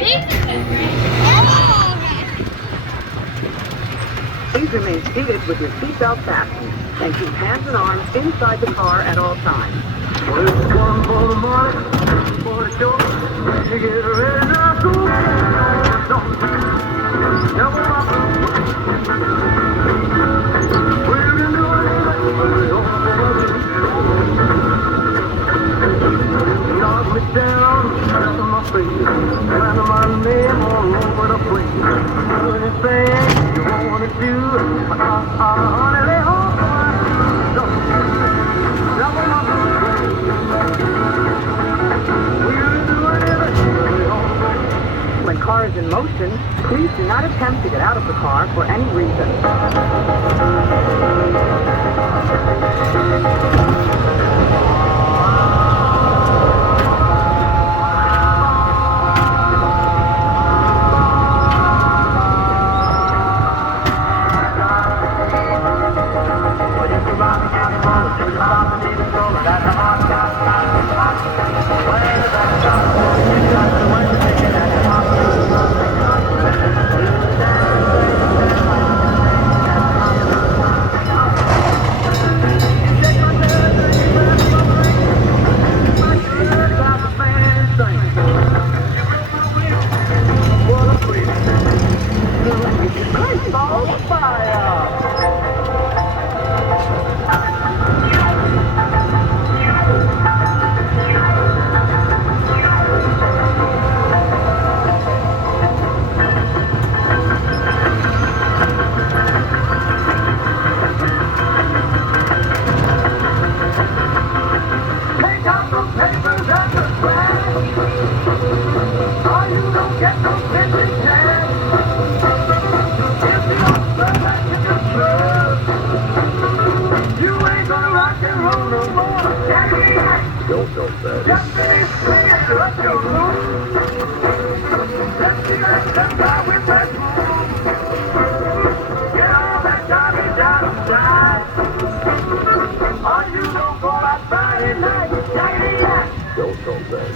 Please remain seated with your seatbelt fastened and keep hands and arms inside the car at all times. Well, it's one for the money, for the show. You get ready now, go. Double up. Well, you can do anything, but it's all for the knock me down, slap my face, slap my name all over the place. Do anything you wanna do, honey, lay hold on. Double up. When car is in motion, please do not attempt to get out of the car for any reason.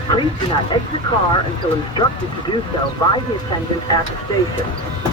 Please do not exit car until instructed to do so by the attendant at the station.